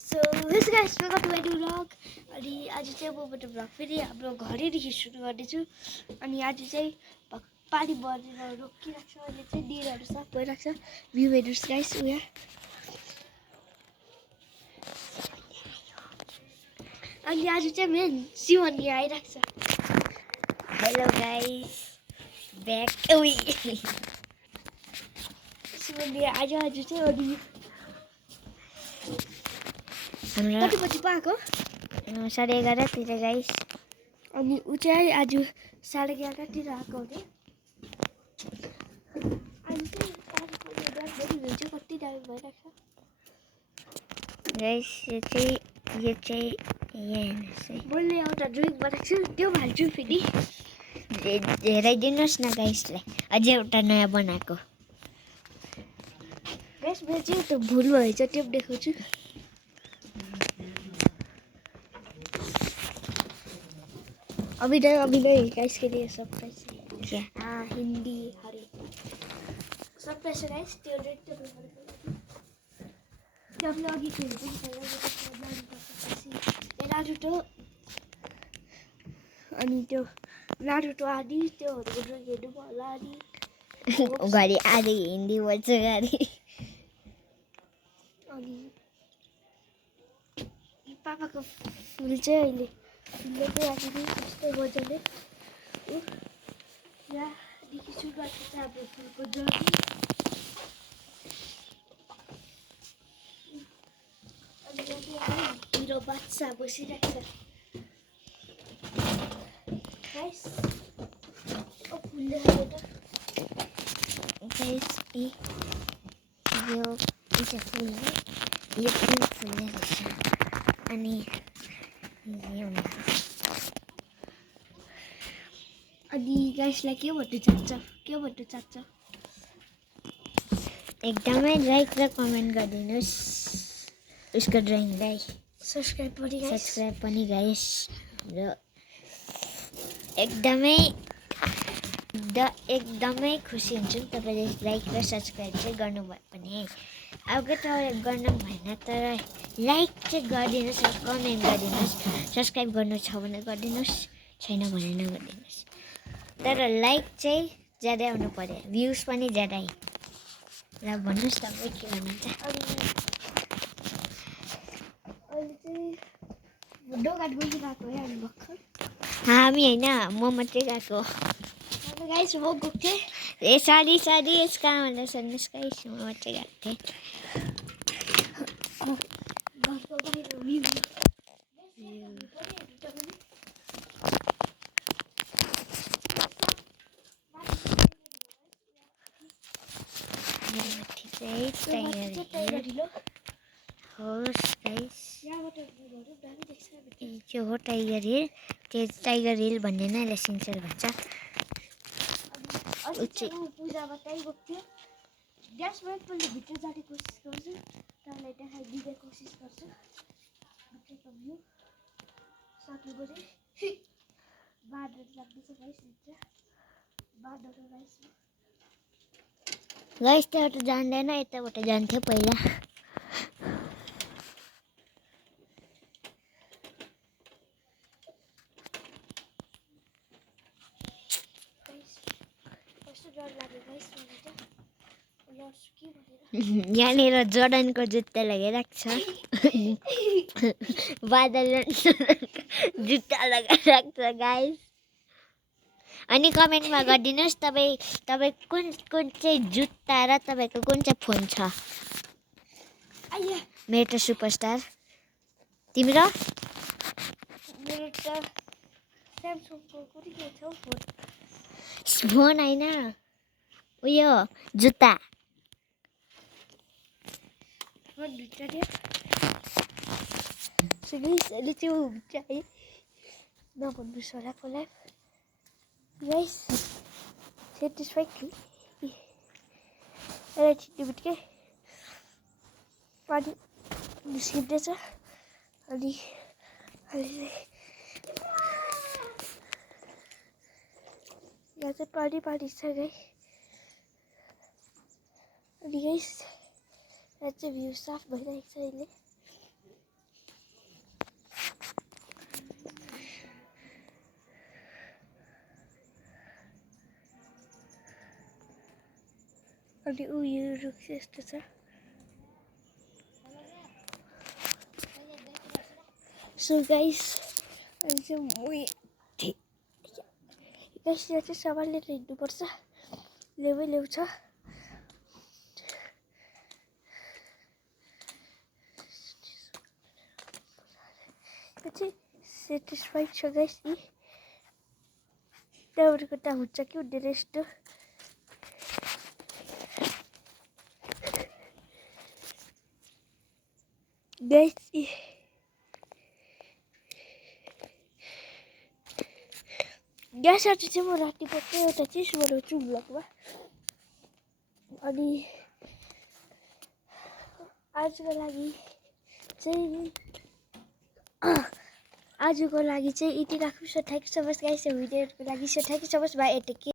So this guys welcome to my new vlog. अनि आज चाहिँ मबाट भ्लग फेरि हाम्रो घरैदेखि सुरु गर्दैछु। अनि आज चाहिँ पानी बढेर रोकिरहेको छ। अहिले चाहिँ डिरहरू साफ भइरहेको छ। भ्यू हेर्नुहोस् गाइस उया। अनि आज चाहिँ मेन शिवनी आइरहेको छ। हेलो गाइस ब्याक ओइ शिवनी आज चाहिँ अनि कति बजी पाएको 11:30 तिर गाइस। अनि ऊ चाहिँ आज 11:30 तिर आएको हो। अनि चाहिँ कति टाइम भइरहेको छ गाइस यो चाहिँ यहाँ हेर्नुहोस् है। मैले एउटा ड्रइङ बनाएको छु त्यो हाल्छु फेरि। हेराइदिनुहोस् न गाइसलाई अझै एउटा नयाँ बनाएको। गाइस मेरो चाहिँ त्यो भुल भएछ त्यो देखाउँछु। अभिनय गाइस के लिए सरप्राइज क्या हिंदी हरे सरप्राइज गाइस त्यो रेड त्यो जब लगी थियो नारुतो अनि त्यो नारुतो आदि त्योहरुको ड्रइङ हेर्नु होला अनि घरि आधी हिन्दी बोल्छ घरि। अनि पापाको फुल चाहिँ अहिले फुलको लागि कस्तो मजाले यहाँदेखि सुरु गर्छ हाम्रो फुलको जर्नी। अनि यहाँ हिरो बादशाह बसिरहेको छ गाइस। फुल देखाएर गाइस यो चाहिँ फुल हो। यो पिङ्क फुल रहेछ। अनि यो अनि गाइसलाई के भन्नु चाहन्छ एकदमै लाइक र कमेन्ट गरिदिनुहोस् उसको ड्रइङलाई। सब्स्क्राइब पनि गाइस र एकदमै खुसी हुन्छु तपाईँले लाइक र सब्स्क्राइब चाहिँ गर्नुभयो भने। अब के तपाईँले गर्नु भएन तर लाइक चाहिँ गरिदिनुहोस् र कमेन्ट गरिदिनुहोस्। सब्स्क्राइब गर्नु छ भने गरिदिनुहोस् छैन भने नगरिदिनुहोस्। तर लाइक चाहिँ ज्यादै आउनु पर्यो भ्युज पनि ज्यादै। ल भन्नुहोस् तपाईँ के भन्नुहुन्छ। अहिले चाहिँ दोकान गइरहेको है हामी भर्खर। हामी होइन म मात्रै गएको। गाइस म गएको थिएँ। ए सरी यसका भनेर सुन्नुहोस् गाइस म मात्रै गएको थिएँ। घरको बाहिर भ्यू होस् गाइस यो हो टाइगर हिल। त्यो टाइगर हिल भन्ने नै सिन्चेल भन्छ। पूजामा त्यहीँ गएको थियो। ग्यासबाट मैले भित्र जाने कोसिस गर्छु तपाईँलाई देखाइदिने कोसिस गर्छु भित्रको भ्यू सक्नु पऱ्यो। बाँदर लाग्दैछ गाइस भित्र बाँदर गाइस त्यहाँबाट जान्दैन यताबाट जान्थ्यो पहिला। यहाँनिर जोर्डनको जुत्ता लगाइरहेको छ। बादल जुत्ता लगाइरहेको छ गाइस। अनि कमेन्टमा गरिदिनुहोस् तपाईँ कुन चाहिँ जुत्ता र तपाईँको कुन चाहिँ फोन छ। मेरो त सुपरस्टार। तिम्रो मेरो त स्यामसङको कुनै के छ फोन होइन उयो जुत्ता। भित्र थियो अहिले त्यो हुन्छ है नभन्नुहोस् होला कसलाई। गाइस सेटिस्फाइड एउटा छिट्टो बित्तिकै पानी निस्किँदैछ। अनि अहिले यहाँ चाहिँ पानी छ गाइस। अनि गाइस यहाँ चाहिँ भ्यू साफ भइरहेको छ अहिले। अनि यो रुख चाहिँ यस्तो छ सो गाइस अहिले चाहिँ म गाइस यहाँ चाहिँ सामान लिएर हिँड्नुपर्छ लेउै लेउ छ चाहिँ सेटिस्फाइड छ गाइस यी त्यहाँबाट कता हुन्छ कि हुँदैन यस्तो गाइस ग्यासहरू चाहिँ म राति पक्कै एउटा चिज बनाउँछु भ्लगमा अनि आजको लागि चाहिँ यति राख्छु so thank you so much guys भिडियोहरूको लागि so thank you so much bye take care